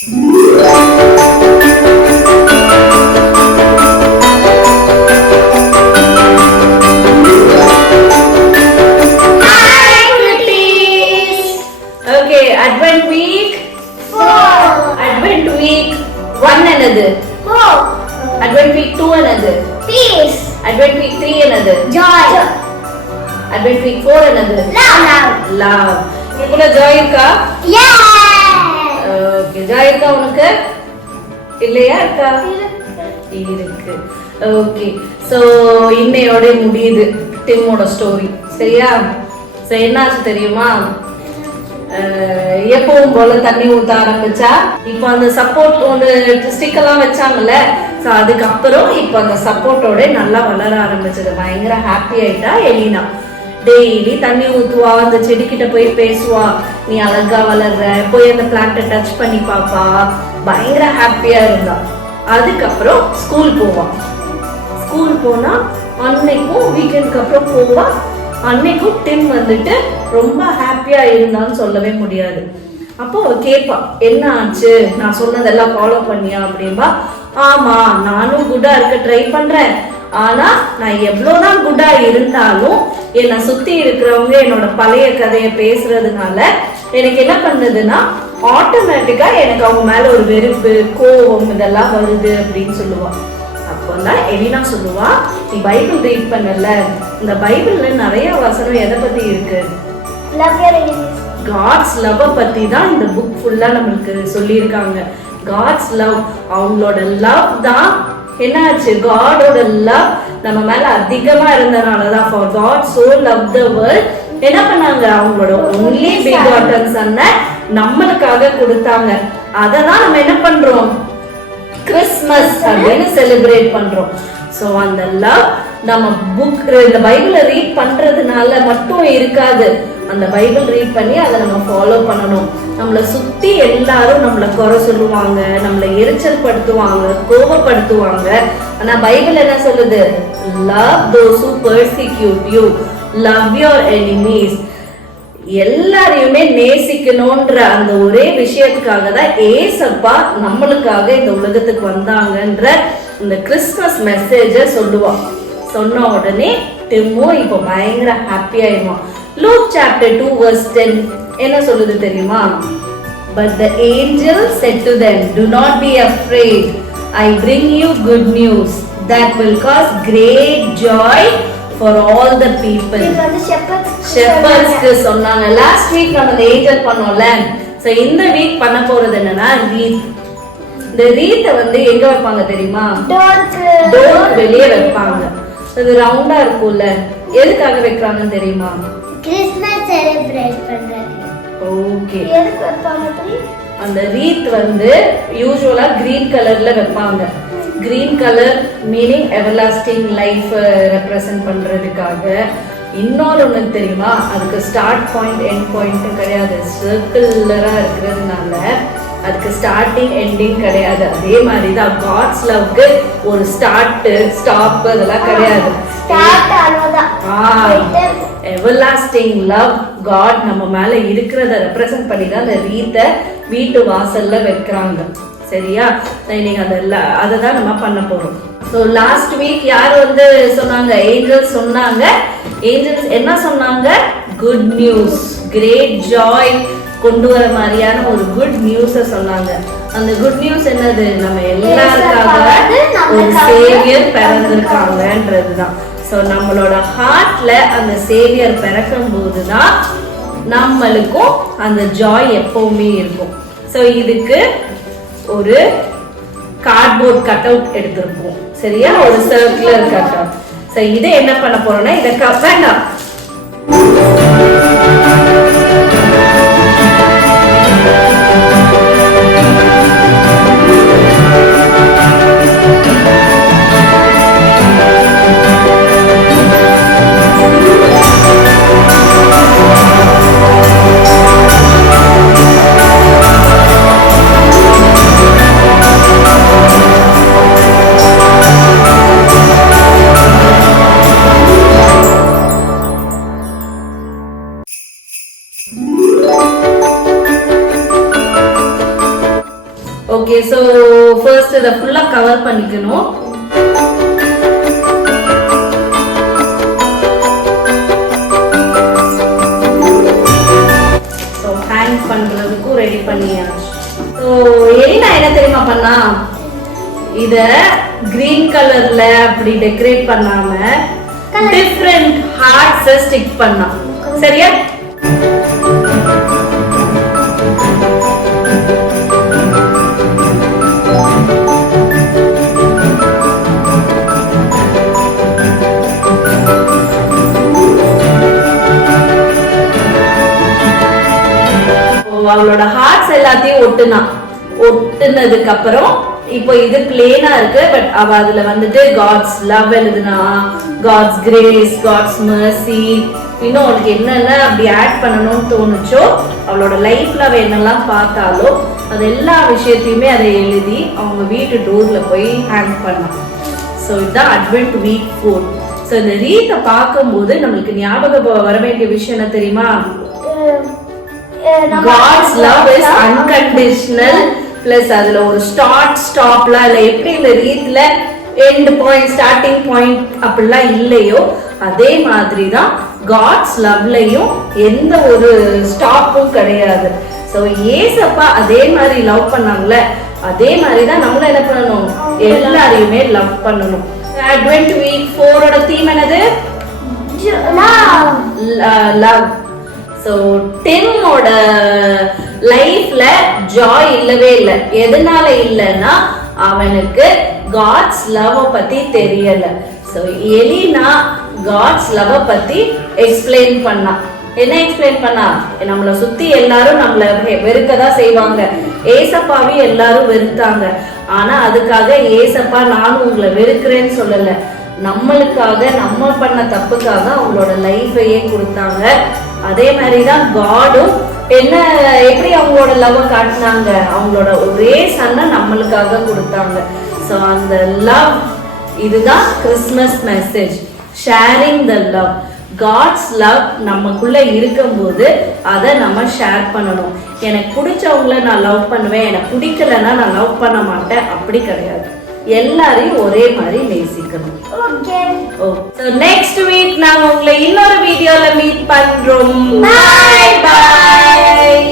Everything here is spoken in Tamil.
Okay, Advent week 4. Advent week 1 another. Hope. Advent week 2 another. Peace. Advent week 3 another. Joy. Advent week 4 another. Love. Love. உனக்கு joy இருக்கா? Yeah. Okay, joy இருக்கா உனக்கு? இல்லையா இருக்கா? இருக்கு. Okay, so இன்னையோட முடியுது டிம்மோட ஸ்டோரி. சரியா? சோ என்னாச்சு தெரியுமா? எப்பவும் போல தண்ணி ஊத்த ஆரம்பிச்சா இப்போ அந்த சப்போர்ட் ஒன்று ஸ்டிக் எல்லாம் வச்சாங்கல்ல, ஸோ அதுக்கப்புறம் இப்போ அந்த சப்போர்ட்டோட நல்லா வளர ஆரம்பிச்சது. பயங்கர ஹாப்பி ஆயிட்டா எலினா. டெய்லி தண்ணி ஊத்துவா, அந்த செடிக்கிட்ட போய் பேசுவா, நீ அழகா வளர்ற, போய் அந்த பிளான்ட்டை டச் பண்ணி பாப்பா, பயங்கர ஹாப்பியா இருந்தா. அதுக்கப்புறம் ஸ்கூல் போவா. ஸ்கூல் போனா அன்னைக்கும் வீக்கெண்டுக்கு அப்புறம் போவா. அன்னைக்கும் டிம் வந்துட்டு ரொம்ப ஹாப்பியா இருந்தான்னு சொல்லவே முடியாது. அப்போ கேட்பா, என்ன ஆச்சு, நான் சொன்னதெல்லாம் ஃபாலோ பண்ணியா அப்படின்பா. ஆமா, நானும் குட்டா இருக்க ட்ரை பண்றேன், ஆனா நான் எவ்வளவுதான் குட்டா இருந்தாலும் என்னை சுத்தி இருக்கிறவங்க என்னோட பழைய கதையை பேசுறதுனால எனக்கு என்ன பண்ணுதுன்னா ஆட்டோமேட்டிக்கா எனக்கு அவங்க மேல ஒரு வெறுப்பு, கோபம் இதெல்லாம் வருது அப்படின்னு சொல்லுவா. அப்போதான் எலினா சொல்லுவா, நீ பைபிள் ரீட் பண்ணல, இந்த பைபிள்ல நிறைய வசனம் எதை பத்தி இருக்கு? காட்ஸ் லவ் பத்தி தான் இந்த புக் ஃபுல்லா நம்மளுக்கு சொல்லியிருக்காங்க. காட்ஸ் லவ், அவங்களோட லவ் தான் என்னாச்சு, காடோட லவ் நம்ம மேல அதிகமா இருந்தனாலதான். for God so loved the world என்ன பண்ணாங்க, அவங்களோட only begotten son நம்மளுக்காக கொடுத்தாங்க. அததான் நம்ம என்ன பண்றோம், கிறிஸ்மஸ் அப்படின்னு செலிப்ரேட் பண்றோம். சோ அந்த லவ் நம்ம புக் இந்த பைபிளை ரீட் பண்றதுனால மட்டும் இருக்காது. அந்த பைபிள் ரீட் பண்ணி அதை நம்ம ஃபாலோ பண்ணணும். நம்மளை சுத்தி எல்லாரும் நம்மளை குறை சொல்லுவாங்க, நம்மளை எரிச்சல் படுத்துவாங்க, கோபப்படுத்துவாங்க. ஆனா பைபிள் என்ன சொல்லுது, love those who persecute you, love your enemies. எல்லாரையுமே நேசிக்கணும்ன்ற அந்த ஒரே விஷயத்துக்காக தான் ஏசப்பா நம்மளுக்காக இந்த உலகத்துக்கு வந்தாங்கன்ற இந்த கிறிஸ்மஸ் மெசேஜ சொல்லுவா. சொன்ன உடனே டிம்மும் இப்போ பயங்கர ஹாப்பி ஆயிடுவான். லூக் சாப்டர் 2 verse 10 என்ன சொல்லுது தெரியுமா? But the angel said to them, do not be afraid, I bring you good news that will cause great joy for all the people. ஷெப்பர்ட்ஸ்க்கு சொன்னாங்க. லாஸ்ட் வீக் நம்ம இந்த ஏஞ்சல் பண்ணோம்ல, சோ இந்த வீக் பண்ண போறது என்னன்னா ரீத். இந்த ரீத்தை வந்து எங்க வைப்பாங்க தெரியுமா? டோருக்கு வெளியே வைப்பாங்க. அது ரவுண்டா இருக்கும்ல, எதுக்காக வைக்கிறாங்கன்னு தெரியுமா? கிறிஸ்மஸ் செலிப்ரேட் பண்றாங்க. ஓகே, எதுக்கு வைப்பாங்க? அந்த ரீத் வந்து யூசுவலா கிரீன் கலர்ல வைப்பாங்க. Green colour meaning everlasting life represent பண்றதுக்காக. இன்னொரு ஒன்று தெரியுமா, அதுக்கு ஸ்டார்ட் பாயிண்ட் எண்ட் பாயிண்ட் கிடையாது, சர்க்கிளரா இருக்கிறதுனால அதுக்கு ஸ்டார்டிங் எண்டிங் கிடையாது. அதே மாதிரி தான் காட்ஸ் லவ்க்கு ஒரு ஸ்டார்ட் ஸ்டாப் அதெல்லாம் கிடையாது. எவர்லாஸ்டிங் லவ் காட் நம்ம மேல இருக்கிறத ரெப்ரசன்ட் பண்ணி தான் அந்த ரீத்தை வீட்டு வாசல்ல வைக்கிறாங்க. சரியா? இன்னைக்கு அதை தான் நம்ம பண்ண போறோம். ஸோ லாஸ்ட் வீக் யார் வந்து சொன்னாங்க, ஏஞ்சல்ஸ் சொன்னாங்க. ஏஞ்சல்ஸ் என்ன சொன்னாங்க? குட் நியூஸ், கிரேட் ஜாய் கொண்டு வர மாதிரியான ஒரு குட் நியூஸ சொன்னாங்க. அந்த குட் நியூஸ் என்னது, நம்ம எல்லாருக்காக ஒரு சேவியர் பிறந்திருக்காங்கன்றதுதான். ஸோ நம்மளோட ஹார்ட்ல அந்த சேவியர் பிறக்கும் போதுதான் நம்மளுக்கும் அந்த ஜாய் எப்பவுமே இருக்கும். ஸோ இதுக்கு ஒரு கார்ட்போர்ட் கட் அவுட் எடுத்திருப்போம். சரியா? ஒரு சர்க்குலர் கட் அவுட். சோ இதை என்ன பண்ண போறோம்னா, இதை வேண்டாம், ஓகே, ஸோ ஃபர்ஸ்ட் இதை ஃபுல்லா கவர் பண்ணிக்கணும். ஸோ ஹேங் பண்றதுக்கும் ரெடி பண்ணியாச்சு. ஸோ எலினா என்ன தெரியுமா பண்ணா, இத கிரீன் கலர்ல அப்படி டெக்கரேட் பண்ணாம டிஃபரெண்ட் ஹார்ட்ஸ் ஸ்டிக் பண்ணா. சரியா? அவளோட ஹார்ட்ஸ் எல்லாத்தையும் ஒட்டுனதுக்கு அப்புறம் இப்போ இது பிளேனா இருக்கு. பட் அவ அதுல வந்துட்டு காட்ஸ் லவ் எழுதுனா, காட்ஸ் கிரேஸ், காட்ஸ் மர்சி, இன்னும் அவளுக்கு என்னென்ன அப்படி ஆட் பண்ணணும்னு தோணுச்சோ, அவளோட லைஃப்ல அவ என்னெல்லாம் பார்த்தாலோ அது எல்லா விஷயத்தையுமே அதை எழுதி அவங்க வீட்டு டோர்ல போய் ஹேங் பண்ணான். ஸோ இதுதான் அட்வென்ட் வீக் 4. ஸோ இந்த ரீத்தை பார்க்கும்போது நம்மளுக்கு ஞாபகம் வர வேண்டிய விஷயம் என்ன தெரியுமா? God's love is unconditional. Plus அதுல ஒரு ஸ்டாப்ல இல்ல எப்படி இந்த ரீத்ல எண்ட் பாயிண்ட் ஸ்டார்டிங் பாயிண்ட் அப்படிலாம் இல்லையோ அதே மாதிரி தான் God's loveலயும் எந்த ஒரு ஸ்டாப்பும் கிடையாது. ஸோ ஏசப்பா அதே மாதிரி லவ் பண்ணாங்கல்ல, அதே மாதிரி தான் நம்மளும் என்ன பண்ணணும், எல்லாரையுமே லவ் பண்ணணும். அட்வென்ட் வீக் 4 தீம் என்னது? லவ். ஸோ டிம்மோட லைஃப்ல ஜாய் இல்லவே இல்லை. எதனால இல்லைன்னா அவனுக்கு காட்ஸ் லவ் பத்தி தெரியல. ஸோ எலினா காட்ஸ் லவ் பத்தி எக்ஸ்பிளைன் பண்ணா. என்ன எக்ஸ்பிளைன் பண்ணா? நம்மளை சுத்தி எல்லாரும் நம்மள வெறுக்கதான் செய்வாங்க. ஏசப்பாவே எல்லாரும் வெறுத்தாங்க. ஆனா அதுக்காக ஏசப்பா நானும் உங்களை வெறுக்கிறேன்னு சொல்லல. நம்மளுக்காக நம்ம பண்ண தப்புக்காக அவங்களோட லைஃபையே கொடுத்தாங்க. அதே மாதிரிதான் காடும் என்ன எப்படி அவங்களோட லவ் காட்டினாங்க, அவங்களோட ஒரே சன்னை நம்மளுக்காக கொடுத்தாங்க. ஸோ அந்த லவ், இதுதான் Christmas message, sharing the love. God's love நமக்குள்ள இருக்கும்போது அதை நம்ம ஷேர் பண்ணணும். எனக்கு பிடிச்சவங்கள நான் லவ் பண்ணுவேன், எனக்கு பிடிக்கலன்னா நான் லவ் பண்ண மாட்டேன், அப்படி கிடையாது. எல்லாரையும் ஒரே மாதிரி நேசிக்கணும். ஓகே. So next week நாங்க உங்களை இன்னொரு வீடியோல மீட் பண்றோம். Bye bye.